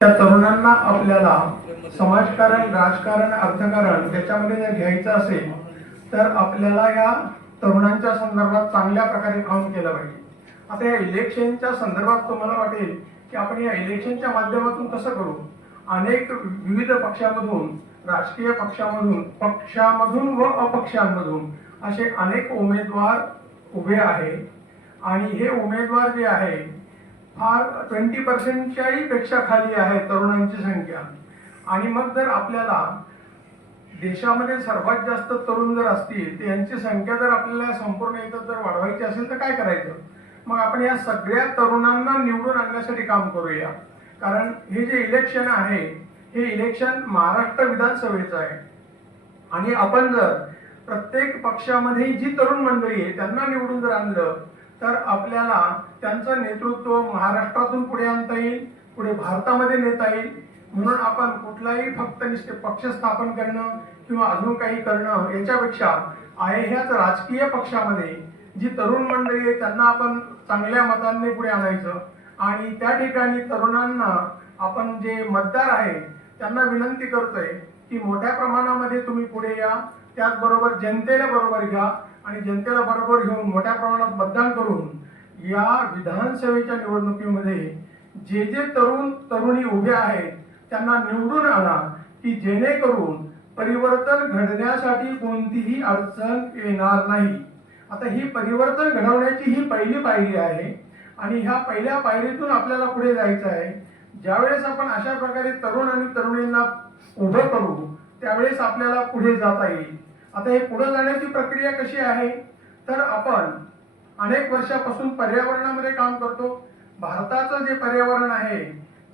त्या तरुणांना आपल्याला समाजकारण राजकारण अर्थकारण त्याच्यामध्ये जर घ्यायचं असेल तर आपल्याला या तरुणांच्या संदर्भात चांगल्या प्रकारे काम केलं पाहिजे. आता या इलेक्शनच्या संदर्भात तुम्हाला वाटेल की आपण या इलेक्शनच्या माध्यमातून कसं करू? अनेक विविध पक्षामधून राजकीय पक्षामधून पक्षामधून व अपक्षांमधून असे अनेक उमेदवार उभे आहे आणि हे उमेदवार जे आहे फार ट्वेंटी पर्सेंटच्याही पेक्षा खाली आहे तरुणांची संख्या. आणि मग जर आपल्याला देशामध्ये सर्वात जास्त तरुण जर असतील तर यांची संख्या जर आपल्याला संपूर्ण इथं जर वाढवायची असेल तर काय करायचं? मग आपण या सगळ्या तरुणांना निवडून आणण्यासाठी काम करूया. कारण हे जे इलेक्शन आहे हे इलेक्शन महाराष्ट्र विधानसभेचं आहे. आणि आपण जर प्रत्येक पक्षामध्ये जी तरुण मंडळी आहे त्यांना निवडून जर आणलं तर आपल्याला त्यांचं नेतृत्व महाराष्ट्रातून पुढे आणता येईल पुढे भारतामध्ये नेता येईल. म्हणून आपण कुठलाही फक्त निष्ठ पक्ष स्थापन करणं किंवा अजून काही करणं याच्यापेक्षा आहे ह्याच राजकीय पक्षामध्ये जी तरुण मंडळी आहे त्यांना आपण चांगल्या मतांनी पुढे आणायचं. आणि त्या ठिकाणी तरुणांना आपण जे मतदार आहे त्यांना विनंती करतोय की मोठ्या प्रमाणामध्ये तुम्ही पुढे या. त्याचबरोबर जनतेला बरोबर घ्या आणि जनतेला बरोबर घेऊन मोठ्या प्रमाणात मतदान करून या विधानसभेच्या निवडणुकीमध्ये जे जे तरुण तरुणी उभे आहेत त्यांना निवडून आणा की जेणेकरून परिवर्तन घडण्यासाठी कोणतीही अडचण येणार नाही. आता ही परिवर्तन घडवण्याची ही पहिली पायरी आहे आणि ह्या पहिल्या पायरीतून आपल्याला पुढे जायचं आहे. ज्यावेळेस आपण अशा प्रकारे तरुण आणि तरुणींना उभं करू त्यावेळेस आपल्याला पुढे जाता येईल. आता हे पुढे जाण्याची प्रक्रिया कशी आहे? तर आपण अनेक वर्षापासून पर्यावरणामध्ये काम करतो. भारताचं जे पर्यावरण आहे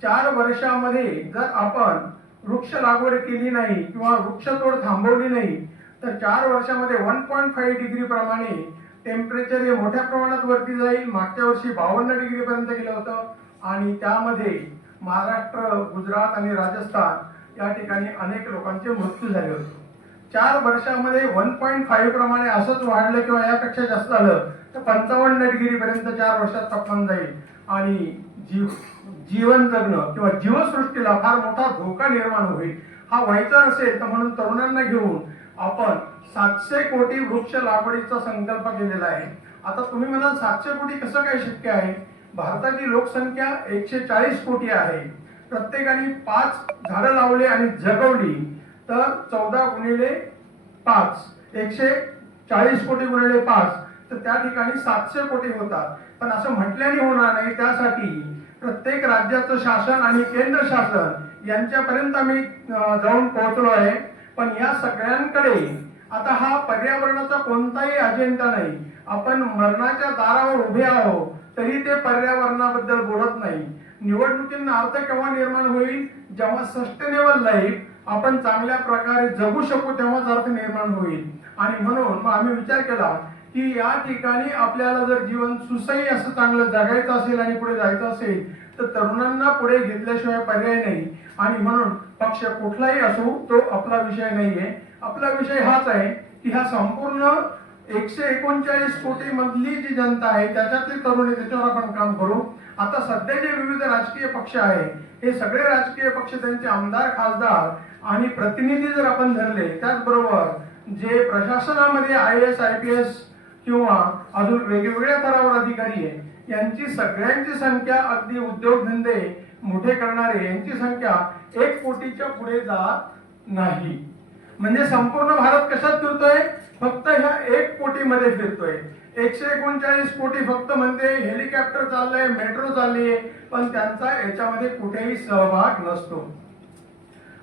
चार वर्षामध्ये जर आपण वृक्ष लागवड केली नाही किंवा वृक्षतोड थांबवली नाही तर चार वर्षामध्ये वन पॉईंट फाईव्ह डिग्री प्रमाणे टेम्परेचर हे मोठ्या प्रमाणात वरती जाईल. मागच्या वर्षी बावन्न डिग्री पर्यंत गेलं होतं. आणि त्यामध्ये महाराष्ट्र गुजरात आणि राजस्थान या ठिकाणी अनेक लोकांचे मृत्यू झाले होते. चार वर्षामध्ये वन पॉईंट फाईव्ह प्रमाणे असंच वाढलं किंवा यापेक्षा जास्त आलं तर पंचावन्न डिग्री पर्यंत चार वर्षात तापमान जाईल. आणि जीव जीवन जगणं किंवा जीवसृष्टीला फार मोठा धोका निर्माण होईल. हा व्हायचा असेल तर म्हणून तरुणांना घेऊन आपण सातशे कोटी वृक्ष लागवडीचा संकल्प केलेला आहे. आता तुम्ही म्हणाल सातशे कोटी कसं काय शक्य आहे? भारताची लोकसंख्या एकशे चाळीस कोटी आहे. प्रत्येकाने पाच झाडं लावली आणि जगवली तर चौदा गुणिले पाच एकशे चाळीस कोटी गुणिले पाच. तर त्या ठिकाणी सातशे कोटी होतात. पण असं म्हटल्याने होणार नाही. त्यासाठी प्रत्येक राज्याचं शासन आणि केंद्र शासन यांच्यापर्यंत आम्ही जाऊन पोहोचलो आहे. पण या सगळ्यांकडे आता हा पर्यावरणाचा कोणताही अजेंडा नाही. आपण मरणाच्या दारावर उभे आहोत तरी ते पर्यावरणाबद्दल बोलत नाही. निवडणुकींना अर्थ केव्हा निर्माण होईल? जेव्हा सस्टेनेबल लाईफ आपण चांगल्या प्रकारे जगू शकू तेव्हाच अर्थ निर्माण होईल. आणि म्हणून मग आम्ही विचार केला की या ठिकाणी आपल्याला जर जीवन सुसही असं चांगलं जगायचं असेल आणि पुढे जायचं असेल तर तरुणांना पुढे घेतल्याशिवाय पर्याय नाही. आणि म्हणून पक्ष कुठलाही असो तो आपला विषय नाहीये. आपला विषय हाच आहे की ह्या संपूर्ण एकशे एकोणचाळीस कोटी मधली जी जनता आहे त्याच्यातली तरुण आहे त्याच्यावर आपण काम करू. आता सध्या जे विविध राजकीय पक्ष आहे हे सगळे राजकीय पक्ष त्यांचे आमदार खासदार आणि प्रतिनिधी जर आपण धरले त्याचबरोबर जे प्रशासनामध्ये I S I P S किंवा अजून वेगवेगळ्या थरावर अधिकारी आहे यांची सगळ्यांची संख्या अगदी उद्योगधंदे मोठे करणारे यांची संख्या एक कोटीच्या पुढे जात नाही. म्हणजे संपूर्ण भारत कशात फिरतोय? फक्त ह्या एक कोटी मध्ये फिरतोय. एकशे एकोणचाळीस कोटी फक्त म्हणते हेलिकॉप्टर चाललंय मेट्रो चाललीये पण त्यांचा याच्यामध्ये कुठेही सहभाग नसतो.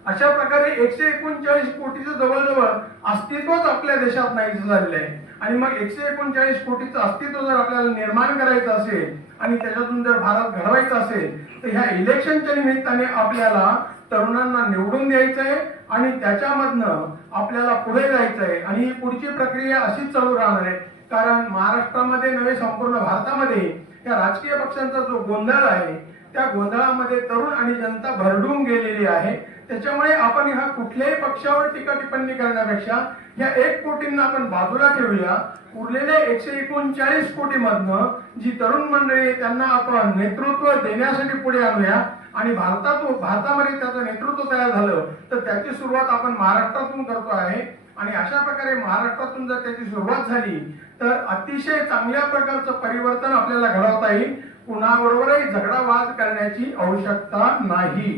अशा प्रकारे एकशे एकोणचाळीस कोटीचं जवळजवळ अस्तित्वच आपल्या देशात नाही झालेलं आहे. आणि मग एकशे एकोणचाळीस कोटीचं अस्तित्व जर आपल्याला निर्माण करायचं असेल आणि त्याच्यातून जर भारत घडवायचा असेल तर ह्या इलेक्शनच्या निमित्ताने आपल्याला तरुणांना निवडून द्यायचं आहे आणि त्याच्यामधनं आपल्याला पुढे जायचं आहे. आणि ही पुढची प्रक्रिया अशीच चालू राहणार आहे. कारण महाराष्ट्रामध्ये नव्हे संपूर्ण भारतामध्ये त्या राजकीय पक्षांचा जो गोंधळ आहे त्या गोंधळामध्ये तरुण आणि जनता भरडून गेलेली आहे. त्याच्यामुळे आपण ह्या कुठल्याही पक्षावर टीका टिप्पणी करण्यापेक्षा या एक कोटींना आपण बाजूला ठेवूया. उरलेल्या एकशे एकोणचाळीस कोटी मधनं जी तरुण मंडळी त्यांना आपण नेतृत्व देण्यासाठी पुढे आणूया. आणि भारतात भारतामध्ये त्याचं नेतृत्व तयार झालं तर त्याची सुरुवात आपण महाराष्ट्रातून करतो आहे. आणि अशा प्रकारे महाराष्ट्रातून जर त्याची सुरुवात झाली तर अतिशय चांगल्या प्रकारचं परिवर्तन आपल्याला घडवता येईल. कुणाबरोबरही झगडा वाद करण्याची आवश्यकता नाही.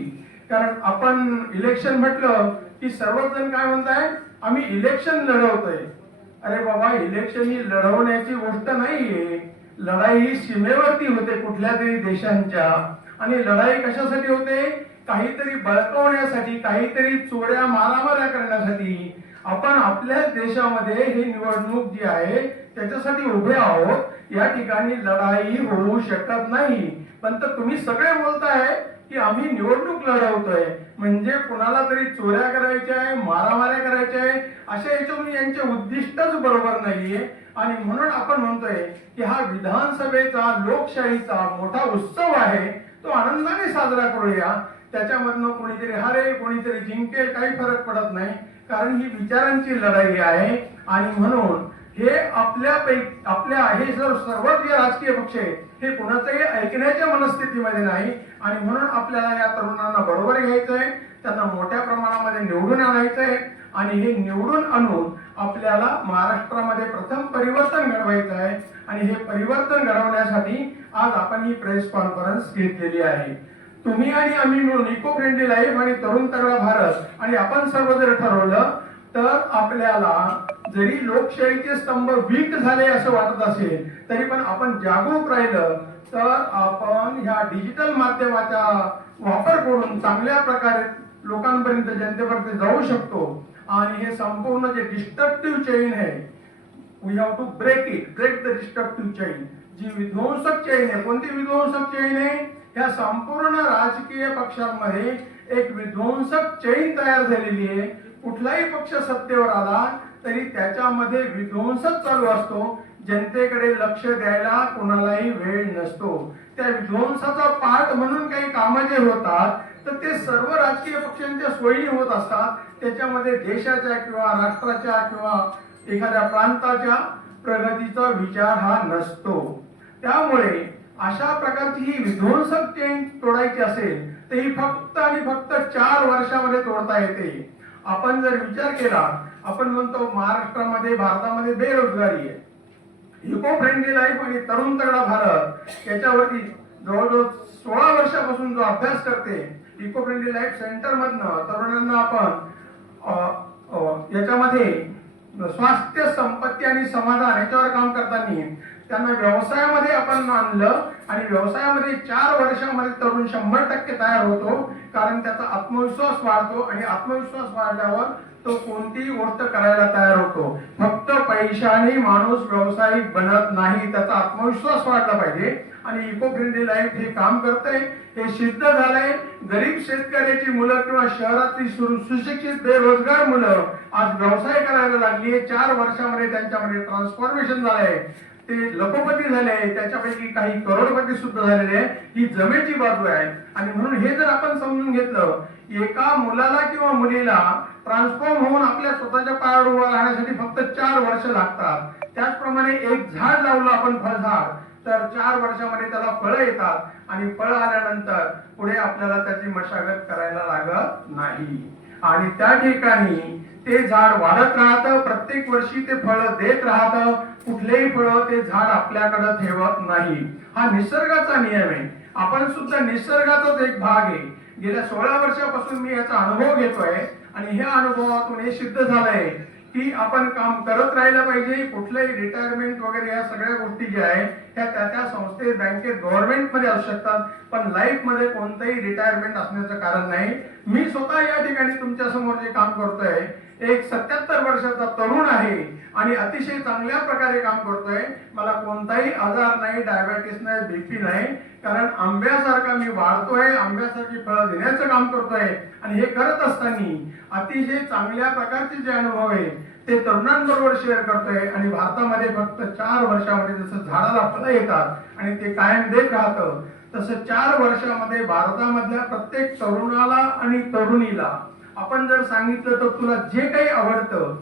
कारण आपण इलेक्शन म्हटलं की सर्वजण काय म्हणताय? आम्ही इलेक्शन लढवतोय. अरे बाबा इलेक्शन ही लढवण्याची गोष्ट नाहीये. लढाई ही सीमेवरती होते कुठल्या तरी देशांच्या. आणि लढाई कशासाठी होते? काहीतरी बळकवण्यासाठी काहीतरी चोऱ्या मारामाऱ्या करण्यासाठी. आपण आपल्या देशामध्ये ही निवडणूक जी आहे त्याच्यासाठी उभे आहोत. या ठिकाणी लढाई होऊ शकत नाही. पण तर तुम्ही सगळे बोलताय की आम्ही निवडणूक लढवतोय. म्हणजे कुणाला तरी चोऱ्या करायच्या आहे मारामाऱ्या करायच्या आहे अशा याच्यातून यांचे उद्दिष्टच बरोबर नाहीये. आणि म्हणून आपण म्हणतोय की हा विधानसभेचा लोकशाहीचा मोठा उत्सव आहे. तो आनंदाने साजरा करूया. त्याच्यामधनं कोणीतरी हरेल कोणीतरी जिंकेल काही फरक पडत नाही. कारण ही विचारांची लढाई आहे. आणि म्हणून हे आपल्या पैकी आपल्या हे जर सर्व जे राजकीय पक्ष आहेत हे कोणाचंही ऐकण्याच्या मनस्थितीमध्ये नाही. आणि म्हणून आपल्याला या तरुणांना बरोबर घ्यायचं आहे त्यांना मोठ्या प्रमाणामध्ये निवडून आणायचंय. आणि हे निवडून आणून आपल्याला महाराष्ट्रामध्ये प्रथम परिवर्तन घडवायचं आहे आणि हे परिवर्तन घडवण्यासाठी आज आपण ही प्रेस कॉन्फरन्स घेतलेली आहे. तुम्ही आणि आम्ही मिळून इको फ्रेंडली लाईफ आणि तरुण तगडा भारत आणि आपण सर्व जर ठरवलं तर आपल्याला जरी लोकशाहीचे स्तंभ वीक झाले असं वाटत असेल तरी पण आपण जागरूक राहिलं तर आपण ह्या डिजिटल माध्यमाचा वापर करून चांगल्या प्रकारे लोकांपर्यंत जनतेपर्यंत जाऊ शकतो. आणि हे संपूर्ण जे डिस्ट्रक्टिव्ह चेन आहे we have to break it break the destructive chain जी विध्वंसक चेन आहे कोणती विध्वंसक चेन आहे? ह्या संपूर्ण राजकीय पक्षांमध्ये एक विध्वंसक चैन तयार झालेली आहे. कुठलाही पक्ष सत्तेवर आला तरी त्याच्यामध्ये विध्वंसक चालू असतो. जनतेकडे लक्ष द्यायला कोणालाही वेळ नसतो. त्या विध्वंसाचा पाठ म्हणून काही कामं जे होतात तर ते सर्व राजकीय पक्षांच्या सोयी होत असतात. त्याच्यामध्ये देशाच्या किंवा राष्ट्राच्या किंवा एखाद्या प्रांताच्या प्रगतीचा विचार हा नसतो. त्यामुळे अशा प्रकारची ही विध्वंसक चेन तोडायची असेल तर ही फक्त आणि फक्त चार वर्षामध्ये तोडता येते. आपण जर विचार केला आपण म्हणतो महाराष्ट्रामध्ये भारतामध्ये बेरोजगारी आहे. इको फ्रेंडली लाईफ आणि तरुण तगडा भारत याच्यावरती जवळजवळ सोळा वर्षापासून जो अभ्यास करते इको फ्रेंडली लाईफ सेंटर मधनं तरुणांना आपण याच्यामध्ये स्वास्थ्य संपत्ती आणि समाधान याच्यावर काम करताना त्यांना व्यवसायामध्ये आपण आणलं आणि व्यवसायामध्ये चार वर्षामध्ये तरुण शंभर टक्के तयार होतो कारण त्याचा आत्मविश्वास वाढतो आणि आत्मविश्वास वाढल्यावर तो कोणतीही गोष्ट करायला तयार होतो. फक्त पैशाने माणूस व्यावसायिक बनत नाही त्याचा आत्मविश्वास वाढला पाहिजे. आणि इको फ्रेंडली लाईफ हे काम करतंय हे सिद्ध झालंय. गरीब शेतकऱ्याची मुलं किंवा शहरातली सु- सुशिक्षित बेरोजगार मुलं आज व्यवसाय करायला लागली चार वर्षामध्ये त्यांच्यामध्ये ट्रान्सफॉर्मेशन झालंय. ते लखोपती झाले त्याच्यापैकी काही करोडपती सुद्धा झालेले आहे ही जमेची बाजू आहे. आणि म्हणून हे जर आपण समजून घेतलं एका मुलाला किंवा मुलीला ट्रान्सफॉर्म होऊन आपल्या स्वतःच्या पायावर उभं राहण्यासाठी फक्त चार वर्ष लागतात. त्याचप्रमाणे एक झाड लावलं आपण फळझाड तर चार वर्षामध्ये त्याला फळं येतात. आणि फळ आल्यानंतर पुढे आपल्याला त्याची मशागत करायला लागत नाही. आणि त्या ठिकाणी ते झाड वाढत राहतं प्रत्येक वर्षी ते फळ देत राहतं. कुठलेही फळ ते झाड आपल्याकडे ठेवत नाही. हा निसर्गाचा नियम आहे. आपण सुद्धा निसर्गाचाच एक भाग आहे. गेल्या सोळा वर्षापासून मी याचा अनुभव घेतोय आणि ह्या अनुभवातून हे सिद्ध झालंय की आपण काम करत राहिलं पाहिजे. कुठलंही रिटायरमेंट वगैरे या सगळ्या गोष्टी ज्या आहेत त्या त्या त्या संस्थेत बँकेत गव्हर्नमेंटमध्ये असू शकतात. पण लाईफमध्ये कोणतंही रिटायरमेंट असण्याचं कारण नाही. मी स्वतः या ठिकाणी तुमच्यासमोर जे काम करतोय एक सत्याहत्तर वर्षाचा तरुण आहे आणि अतिशय चांगल्या प्रकारे काम करतोय. मला कोणताही आजार नाही डायबेटीस नाही बीपी नाही. कारण आंब्यासारखा मी वाढतोय आंब्यासारखी फळं देण्याचं काम करतोय. आणि हे करत असताना अतिशय चांगल्या प्रकारचे जे अनुभव आहे ते तरुणांबरोबर शेअर करतोय. आणि भारतामध्ये फक्त चार वर्षामध्ये जसं झाडाला फळं येतात आणि ते कायम देत राहतं तसं चार वर्षामध्ये भारतामधल्या प्रत्येक तरुणाला आणि तरुणीला आपण जर सांगितलं तर तुला जे काही आवडतं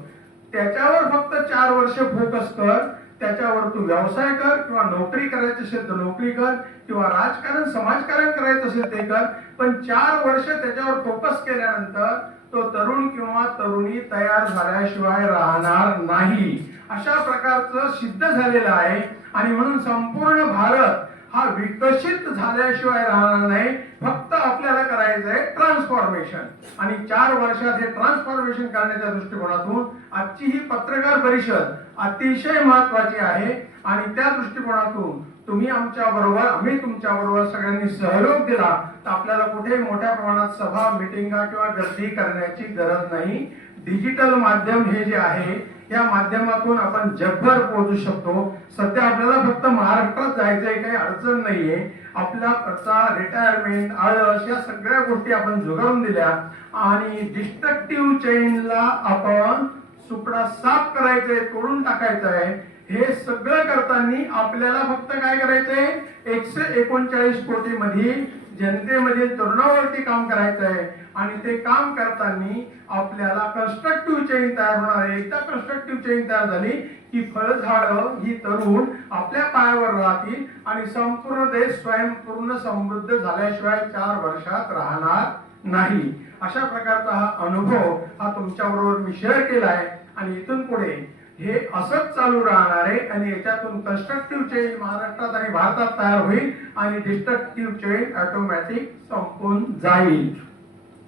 त्याच्यावर फक्त चार वर्ष फोकस कर त्याच्यावर तू व्यवसाय कर किंवा नोकरी करायची असेल तर नोकरी कर किंवा राजकारण समाजकारण करायचं असेल ते कर पण चार वर्ष त्याच्यावर फोकस केल्यानंतर तो तरुण किंवा तरुणी तयार झाल्याशिवाय राहणार नाही. अशा प्रकारचं सिद्ध झालेलं आहे आणि म्हणून संपूर्ण भारत हा विकसित झाल्याशिवाय राहणार नाही. फक्त आपल्याला करायचं आहे ट्रान्सफॉर्मेशन आणि चार वर्षात हे ट्रान्सफॉर्मेशन करण्याच्या दृष्टिकोनातून आजची ही पत्रकार परिषद अतिशय महत्वाची आहे. आणि त्या दृष्टिकोनातून तुम्ही आमच्या बरोबर आम्ही तुमच्या बरोबर सगळ्यांनी सहयोग दिला तर आपल्याला कुठे मोठ्या प्रमाणात सभा मिटिंगा किंवा गर्दी करण्याची गरज नाही. डिजिटल माध्यम हे जे आहे या माध्यमातून आपण जगभर पोहोचू शकतो. सध्या आपल्याला फक्त महाराष्ट्रात जायचंय काही अडचण नाहीये. आपला खर्चा रिटायरमेंट आळस या सगळ्या गोष्टी आपण जुगारून दिल्या. आणि डिस्ट्रक्टिव्ह चेनला आपण सुपडा साफ करायचंय तोडून टाकायचं आहे हे सगळं करताना आपल्याला फक्त काय करायचंय? एकशे एकोणचाळीस कोटी मध्ये जनतेमध्ये तरुणावरती काम करायचं आहे आणि ते काम करताना आपल्याला कन्स्ट्रक्टिव्ह चेन तयार होणार आहे. एकदा कन्स्ट्रक्टिव्ह चेन तयार झाली की फळझाडं ही तरुण आपल्या पायावर राहतील आणि संपूर्ण देश स्वयंपूर्ण समृद्ध झाल्याशिवाय चार वर्षात राहणार नाही. अशा प्रकारचा हा अनुभव हा तुमच्या बरोबर मी शेअर केला आहे आणि इथून पुढे हे असंच चालू राहणार आहे आणि याच्यातून कन्स्ट्रक्टिव्ह चेंज महाराष्ट्रात आणि भारतात तयार होईल आणि डिस्ट्रक्टिव्ह चेंज ऑटोमॅटिक संपून जाईल.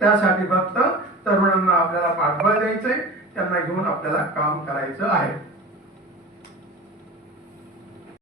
त्यासाठी फक्त तरुणांना आपल्याला पाठबळ द्यायचंय त्यांना घेऊन आपल्याला काम करायचं आहे.